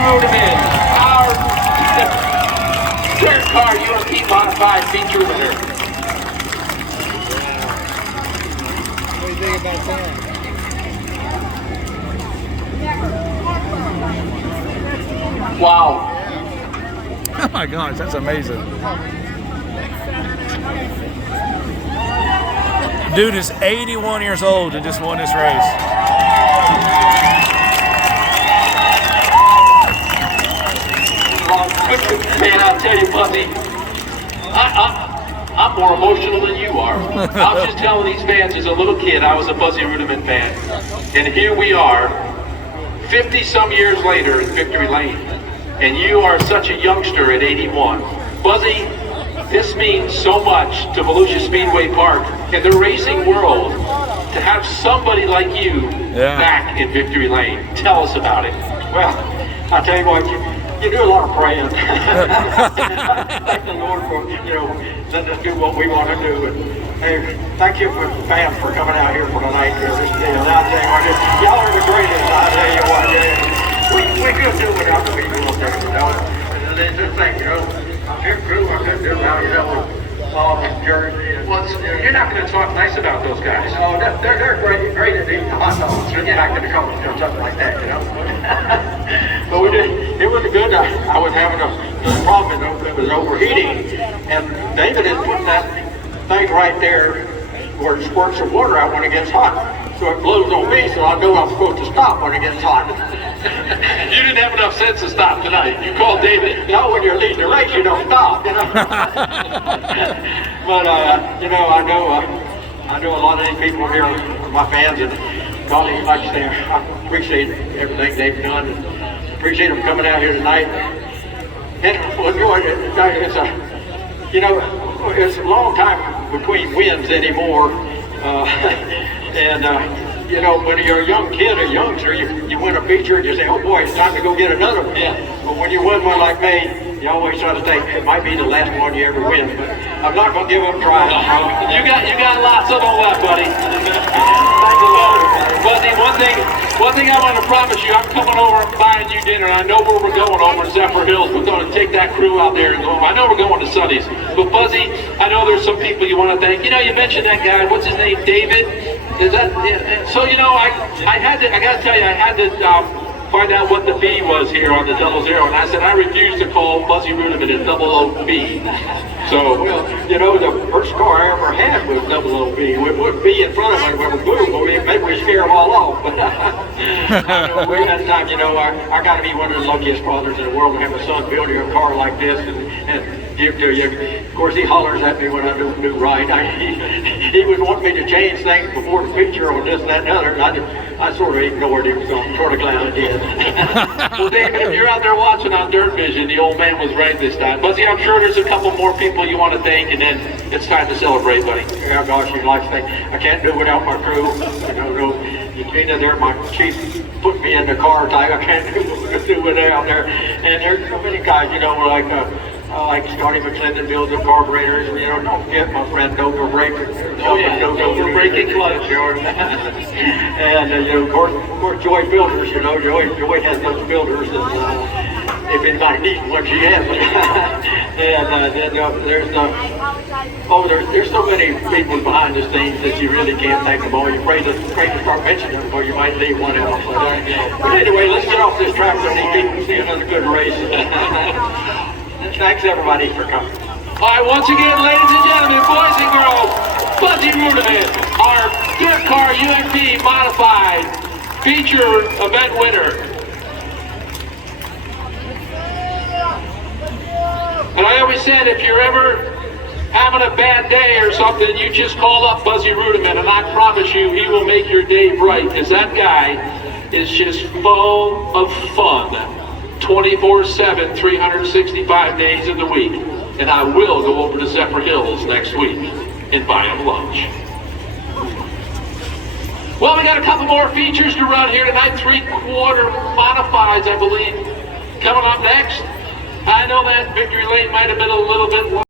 Rudiman, our dirt car UMP modified feature winner. What do you think about that? Wow. Oh my gosh, that's amazing. Dude is 81 years old and just won this race. Man, I'll tell you, Buzzy, I'm more emotional than you are. I was just telling these fans as a little kid, I was a Buzzy Rudiman fan. And here we are, 50-some years later in Victory Lane. And you are such a youngster at 81. Buzzy, this means so much to Volusia Speedway Park and the racing world to have somebody like you back in Victory Lane. Tell us about it. Well, I tell you what, you do a lot of praying. Thank the Lord for, letting us do what we want to do. And hey, thank you for the fans for coming out here for tonight. I tell you what, y'all are the greatest. I tell you what, we could do without the people up there, And then just think, pit crew, I couldn't do without, all in Jersey. And, Well, you're not going to talk nice about those guys. oh, they're great at eating hot dogs. They're back in the car, something like that, But we did. It was good. I was having a problem. It was overheating, and David is putting that thing right there where it squirts the water out when it gets hot. So it blows on me, so I know I'm supposed to stop when it gets hot. You didn't have enough sense to stop tonight. You called David. No, when you're leading the race, you don't stop. But I know a lot of these people here are my fans, and Golly, like I say, I appreciate everything they've done. And appreciate them coming out here tonight. And it's a long time between wins anymore. When you're a young kid or youngster, you win a feature and you say, oh boy, it's time to go get another one. Yeah. But when you win one like me, you always try to think it might be the last one you ever win. But I'm not going to give up trying. You got lots of them left, buddy. Thank the Lord. Buzzy, one thing I want to promise you, I'm coming over and buying you dinner. I know where we're going over in Zephyr Hills. We're going to take that crew out there and go. I know we're going to Sonny's. But Buzzy, I know there's some people you want to thank. You mentioned that guy. What's his name? David. Is that? So I got to tell you, I had to find out what the B was here on the 00, and I said I refuse to call Buzzy Rudiman a 00B. So, the first car I ever had was 00B. It wouldn't be in front of it when we moved, but maybe we scare them all off. But during that time, I got to be one of the luckiest fathers in the world to have a son building a car like this and give to you. Of course, he hollers at me when I don't do right. He would want me to change things before the picture on this, that, and the other. And I sort of ignored him, so I'm sort of glad I did. Well, David, if you're out there watching on Dirt Vision, the old man was right this time. Buzzy, I'm sure there's a couple more people you want to thank, and then it's time to celebrate, buddy. Yeah, gosh, you'd like to think I can't do without my crew. They're my chief, put me in the car type. I can't do without there. And there's so many guys, like Scotty McClendon builds the carburetors. Don't forget my friend Dover Breaker. Oh yeah, Dover Breaking Clutch. And of course, Joy Builders. Joy has those builders. If anybody needs one, she has. And there's so many people behind the scenes that you really can't thank them all. You're afraid to start mentioning them, or you might leave one out. But anyway, let's get off this track so these people can see another good race. Thanks everybody for coming. All right, once again, ladies and gentlemen, boys and girls, Buzzy Rudiman, our dirt car UMP modified feature event winner. And I always said, if you're ever having a bad day or something, you just call up Buzzy Rudiman, and I promise you, he will make your day bright, because that guy is just full of fun. 24/7, 365 days of the week. And I will go over to Zephyr Hills next week and buy him lunch. Well, we got a couple more features to run here tonight. 3/4 modifieds, I believe, coming up next. I know that Victory Lane might have been a little bit